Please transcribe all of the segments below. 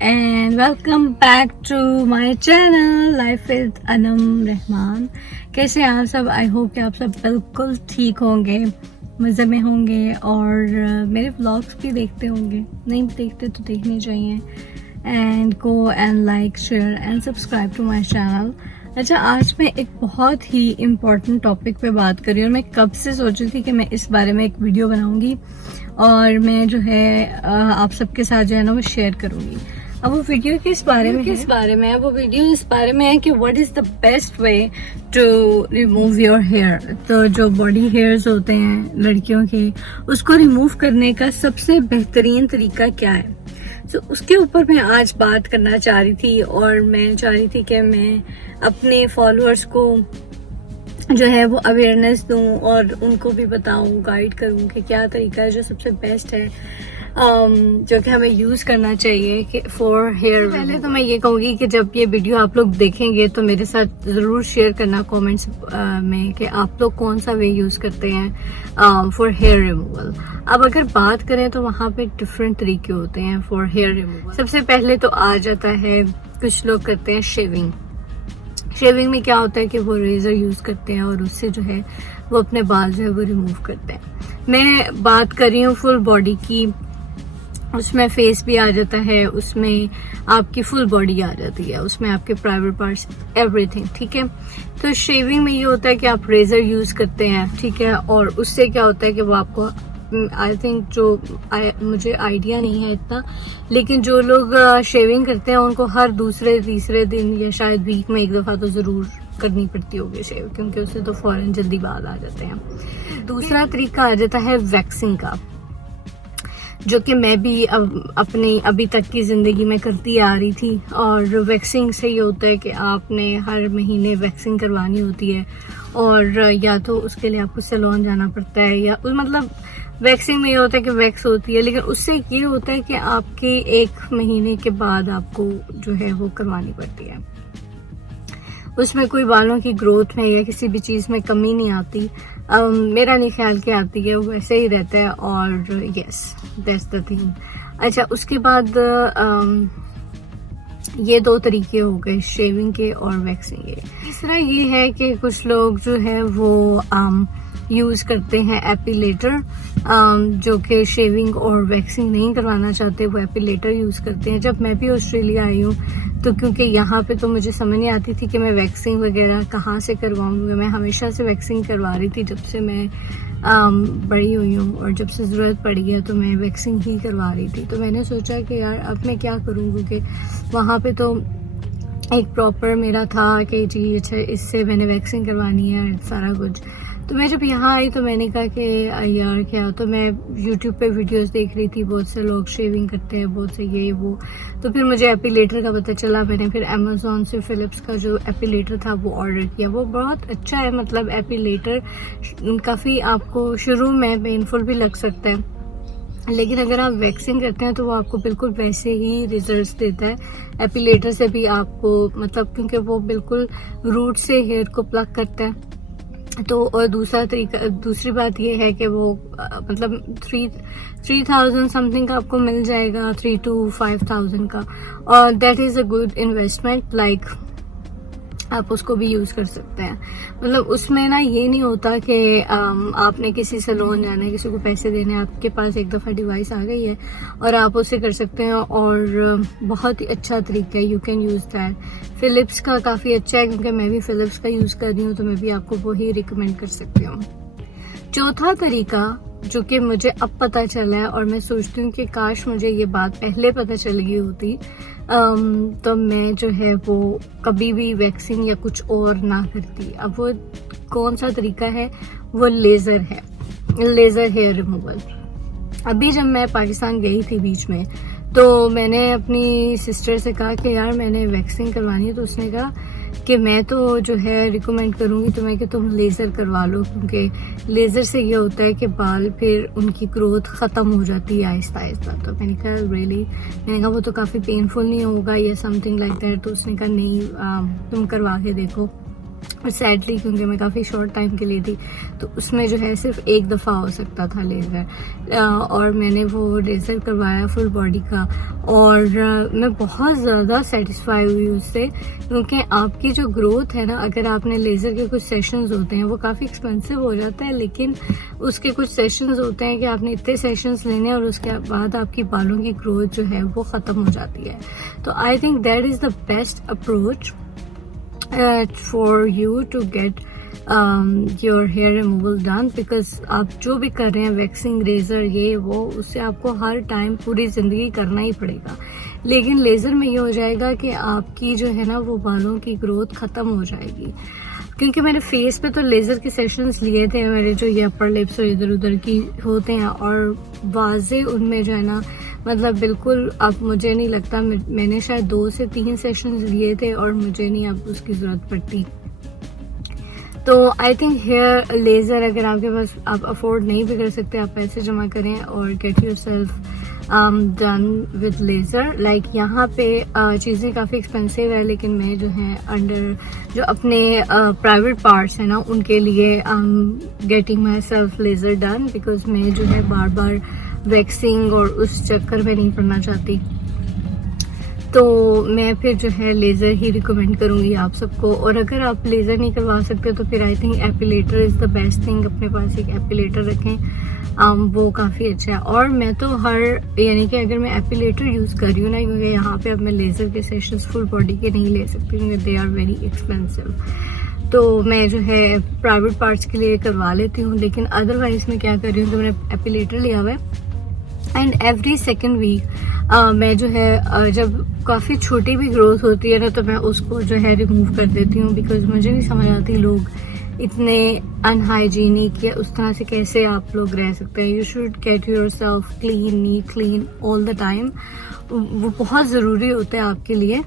and welcome back to my channel Life with Anam Rahman. कैसे हैं आप सब? आई होप कि आप सब बिल्कुल ठीक होंगे, मज़े में होंगे और मेरे व्लॉग्स भी देखते होंगे। नहीं देखते तो देखने चाहिए। And go and like, share and subscribe to my channel. अच्छा, आज मैं एक बहुत ही इम्पॉर्टेंट टॉपिक पे बात कर रही हूँ और मैं कब से सोच रही थी कि मैं इस बारे में एक वीडियो बनाऊंगी और मैं जो है आप सबके साथ जो है ना वो शेयर करूंगी। अब वो वीडियो किस बारे में है? वो वीडियो इस बारे में है कि what is the best way to remove your hair. तो जो बॉडी हेयर्स होते हैं लड़कियों के, उसको रिमूव करने का सबसे बेहतरीन तरीका क्या है। तो उसके ऊपर मैं आज बात करना चाह रही थी और मैं चाह रही थी कि मैं अपने फॉलोअर्स को जो है वो अवेयरनेस दूं और उनको भी बताऊं, गाइड करूं कि क्या तरीका है जो सबसे बेस्ट है जो कि हमें यूज़ करना चाहिए कि फॉर हेयर। पहले तो मैं ये कहूँगी कि जब ये वीडियो आप लोग देखेंगे तो मेरे साथ ज़रूर शेयर करना कमेंट्स में कि आप लोग कौन सा वे यूज़ करते हैं फॉर हेयर रिमूवल। अब अगर बात करें तो वहाँ पे डिफरेंट तरीके होते हैं फॉर हेयर रिमूवल। सबसे पहले तो आ जाता है, कुछ लोग करते हैं शेविंग। शेविंग में क्या होता है कि वो रेजर यूज़ करते हैं और उससे जो है वो अपने बाल जो है वो रिमूव करते हैं। मैं बात कर रही हूँ फुल बॉडी की, उसमें फेस भी आ जाता है, उसमें आपकी फुल बॉडी आ जाती है, उसमें आपके प्राइवेट पार्ट्स, एवरीथिंग। ठीक है, तो शेविंग में ये होता है कि आप रेजर यूज़ करते हैं, ठीक है, और उससे क्या होता है कि वो आपको आई थिंक मुझे आइडिया नहीं है इतना, लेकिन जो लोग शेविंग करते हैं उनको हर दूसरे तीसरे दिन या शायद वीक में एक दफ़ा तो ज़रूर करनी पड़ती होगी शेव, क्योंकि उससे तो फ़ौरन जल्दी बाल आ जाते हैं। दूसरा तरीका आ जाता है वैक्सिंग का, जो कि मैं भी अपनी अभी तक की ज़िंदगी में करती आ रही थी। और वैक्सिंग से ये होता है कि आपने हर महीने वैक्सिंग करवानी होती है और या तो उसके लिए आपको सैलून जाना पड़ता है या मतलब वैक्सिंग में ये होता है कि वैक्स होती है, लेकिन उससे ये होता है कि आपके 1 महीने के बाद आपको जो है वो करवानी पड़ती है। उसमें कोई बालों की ग्रोथ में या किसी भी चीज़ में कमी नहीं आती। मेरा नहीं ख्याल कि आती है, वो ऐसे ही रहता है। और यस, दैट्स द थिंग। अच्छा, उसके बाद ये 2 तरीके हो गए, शेविंग के और वैक्सिंग के। तीसरा ये है कि कुछ लोग जो है वो यूज़ करते हैं एपिलेटर, जो कि शेविंग और वैक्सिंग नहीं करवाना चाहते, वो एपिलेटर यूज़ करते हैं। जब मैं भी ऑस्ट्रेलिया आई हूँ तो क्योंकि यहाँ पे तो मुझे समझ नहीं आती थी कि मैं वैक्सिंग वगैरह कहाँ से करवाऊँगी। मैं हमेशा से वैक्सिंग करवा रही थी जब से मैं बड़ी हुई हूँ, और जब से ज़रूरत पड़ी है तो मैं वैक्सिंग ही करवा रही थी। तो मैंने सोचा कि यार अब मैं क्या करूँ, क्योंकि वहाँ पे तो एक प्रॉपर मेरा था कि जी अच्छा इससे मैंने वैक्सिंग करवानी है सारा कुछ। तो मैं जब यहाँ आई तो मैंने कहा कि यार क्या, तो मैं यूट्यूब पे वीडियोस देख रही थी, बहुत से लोग शेविंग करते हैं, बहुत से ये वो। तो फिर मुझे एपिलेटर का पता चला। मैंने फिर अमेज़ॉन से फिलिप्स का जो एपिलेटर था वो ऑर्डर किया। वो बहुत अच्छा है, मतलब एपिलेटर काफ़ी आपको शुरू में पेनफुल भी लग सकता है, लेकिन अगर आप वैक्सिंग करते हैं तो वो आपको बिल्कुल वैसे ही रिजल्ट्स देता है। एपिलेटर से भी आपको, मतलब क्योंकि वो बिल्कुल रूट से हेयर को प्लग करता है। तो और दूसरी बात ये है कि वो मतलब 3000 समथिंग का आपको मिल जाएगा, 3 to 5000 का, और that is a good investment. Like आप उसको भी यूज़ कर सकते हैं। मतलब उसमें ना ये नहीं होता कि आपने किसी सैलून जाना है, किसी को पैसे देने, आपके पास एक दफ़ा डिवाइस आ गई है और आप उससे कर सकते हैं, और बहुत ही अच्छा तरीका है। You can use that. Philips का काफ़ी अच्छा है, क्योंकि मैं भी फिलिप्स का यूज़ कर रही हूँ, तो मैं भी आपको वही रिकमेंड कर सकती हूँ। चौथा तरीका जो कि मुझे अब पता चला है और मैं सोचती हूँ कि काश मुझे ये बात पहले पता चल गई होती, तो मैं जो है वो कभी भी वैक्सिंग या कुछ और ना करती। अब वो कौन सा तरीका है, वो लेज़र है, लेज़र हेयर रिमूवल। अभी जब मैं पाकिस्तान गई थी बीच में, तो मैंने अपनी सिस्टर से कहा कि यार मैंने वैक्सिंग करवानी है, तो उसने कहा कि मैं तो जो है रिकमेंड करूँगी तुम्हें कि तुम लेज़र करवा लो, क्योंकि लेज़र से ये होता है कि बाल फिर उनकी ग्रोथ ख़त्म हो जाती है आहिस्ता आहिस्ता। तो मैंने कहा रियली, मैंने कहा वो तो काफ़ी पेनफुल नहीं होगा या समथिंग लाइक दैट। तो उसने कहा नहीं, तुम करवा के देखो। और सैडली क्योंकि मैं काफ़ी शॉर्ट टाइम के लिए थी तो उसमें जो है सिर्फ एक दफ़ा हो सकता था लेज़र, और मैंने वो लेज़र करवाया फुल बॉडी का, और मैं बहुत ज़्यादा सेटिस्फाई हुई उससे, क्योंकि आपकी जो ग्रोथ है ना, अगर आपने लेज़र के कुछ सेशंस होते हैं वो काफ़ी एक्सपेंसिव हो जाता है, लेकिन उसके कुछ सेशंस होते हैं कि आपने इतने सेशंस लेने हैं और उसके बाद आपकी बालों की ग्रोथ जो है वो ख़त्म हो जाती है। तो I think that is the best approach for you to get your hair removal done, because आप जो भी कर रहे हैं वैक्सिंग, रेजर, ये वो, उससे आपको हर टाइम पूरी ज़िंदगी करना ही पड़ेगा। लेकिन लेज़र में ये हो जाएगा कि आपकी जो है ना वो बालों की ग्रोथ ख़त्म हो जाएगी। क्योंकि मैंने फेस पे तो लेज़र के सेशंस लिए थे, मेरे जो ये अपर लिप्स और इधर उधर की होते हैं, और वाजे उनमें जो है ना मतलब बिल्कुल अब मुझे नहीं लगता, मैंने शायद 2 से 3 सेशंस लिए थे और मुझे नहीं अब उसकी ज़रूरत पड़ती। तो आई थिंक हेयर लेज़र अगर आपके पास, आप अफोर्ड नहीं भी कर सकते, आप पैसे जमा करें और get your self done with laser. Like यहाँ पे चीज़ें काफ़ी एक्सपेंसिव है, लेकिन मैं जो है अंडर जो अपने प्राइवेट पार्ट्स हैं ना उनके लिए getting my self laser done, because मैं जो है बार बार वैक्सिंग और उस चक्कर में नहीं पड़ना चाहती। तो मैं फिर जो है लेज़र ही रिकमेंड करूँगी आप सबको। और अगर आप लेज़र नहीं करवा सकते तो फिर I think epilator is the best thing. अपने पास एक एपिलेटर रखें, वो काफ़ी अच्छा है। और मैं तो यानी कि अगर मैं एपिलेटर यूज़ कर रही हूँ ना, क्योंकि यहाँ पे अब मैं लेज़र के सेशंस फुल बॉडी के नहीं ले सकती क्योंकि दे आर वेरी एक्सपेंसिव, तो मैं जो है प्राइवेट पार्ट्स के लिए करवा लेती हूँ। लेकिन अदरवाइज मैं क्या कर रही हूँ, तो मैंने एपिलेटर लिया हुआ है, एंड एवरी सेकेंड वीक मैं जो है जब काफ़ी छोटी भी ग्रोथ होती है ना तो मैं उसको जो है रिमूव कर देती हूँ, बिकॉज मुझे नहीं समझ आती लोग इतने अनहाइजीनिक या उस तरह से कैसे आप लोग रह सकते हैं। You should get yourself clean, neat, clean all the time. वो बहुत ज़रूरी होता है आपके लिए,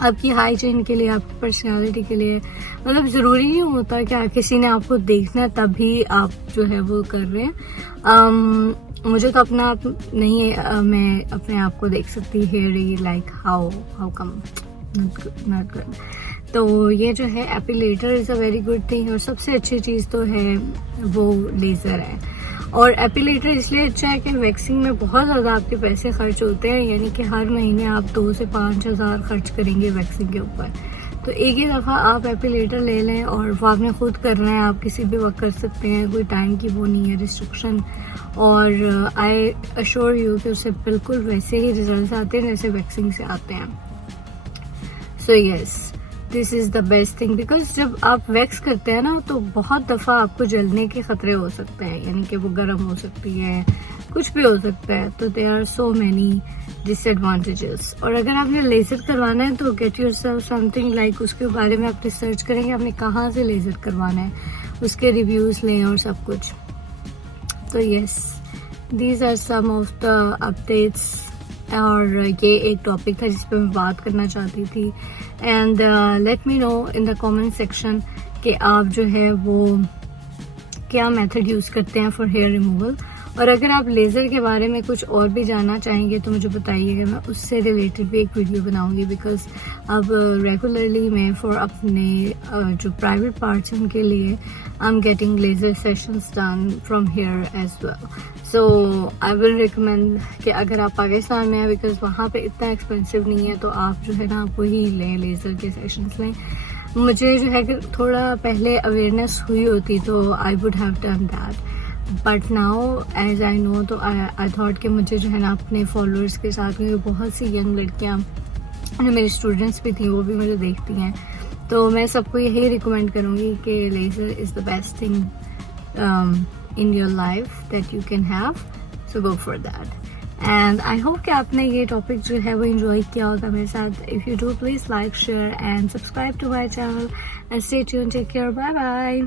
आपकी हाइजीन के लिए, आपकी पर्सनालिटी के लिए। मतलब ज़रूरी नहीं होता कि किसी ने आपको देखना है तभी आप जो है वो कर रहे हैं। मुझे तो अपना आप नहीं है, मैं अपने आप को देख सकती hair like how come not good. तो ये जो है epilator is a very good thing, और सबसे अच्छी चीज़ तो है वो लेज़र है। और एपिलेटर इसलिए अच्छा है कि वैक्सिंग में बहुत ज़्यादा आपके पैसे खर्च होते हैं, यानी कि हर महीने आप 2 से 5 हज़ार खर्च करेंगे वैक्सिंग के ऊपर। तो एक ही दफ़ा आप एपिलेटर ले लें, और वो आपने खुद करना है, आप किसी भी वक्त कर सकते हैं, कोई टाइम की वो नहीं है रिस्ट्रिक्शन। और आई अश्योर यू कि उससे बिल्कुल वैसे ही रिजल्ट आते हैं जैसे वैक्सिंग से आते हैं। So yes, this is the best thing, because जब आप वैक्स करते हैं ना तो बहुत दफ़ा आपको जलने के ख़तरे हो सकते हैं, यानी कि वो गर्म हो सकती है, कुछ भी हो सकता है। तो there are so many disadvantages. और अगर आपने लेज़र करवाना है तो get yourself something like, उसके बारे में आप रिसर्च करेंगे आपने कहाँ से लेज़र करवाना है, उसके रिव्यूज़ लें और सब कुछ। तो yes, these are some of the updates, और ये एक टॉपिक था जिस पर मैं बात करना चाहती थी। And let me know in the comment section कि आप जो है वो क्या मेथड यूज़ करते हैं फॉर हेयर रिमूवल। और अगर आप लेज़र के बारे में कुछ और भी जानना चाहेंगे तो मुझे बताइएगा, मैं उससे रिलेटेड भी एक वीडियो बनाऊंगी, बिकॉज अब रेगुलरली मैं फॉर अपने जो प्राइवेट पार्ट्स हैं उनके लिए I am getting laser sessions done from here as well. So I will recommend कि अगर आप पाकिस्तान में हैं, बिकॉज वहाँ पे इतना एक्सपेंसिव नहीं है, तो आप जो है ना वही लें, लेज़र के सेशंस लें। मुझे जो है कि थोड़ा पहले अवेयरनेस हुई होती तो I would have done that, but now as I know, तो आई थॉट कि मुझे जो है ना अपने फॉलोअर्स के साथ, क्योंकि बहुत सी यंग लड़कियाँ जो मेरी स्टूडेंट्स भी थी वो भी मुझे देखती हैं, तो मैं सबको यही रिकमेंड करूँगी कि laser is the best thing in your life that you can have, so go for that. And I hope कि आपने ये टॉपिक जो है वो इन्जॉय किया होगा मेरे साथ। If you do, please like, share and subscribe to my channel and stay tuned. Take care, bye bye.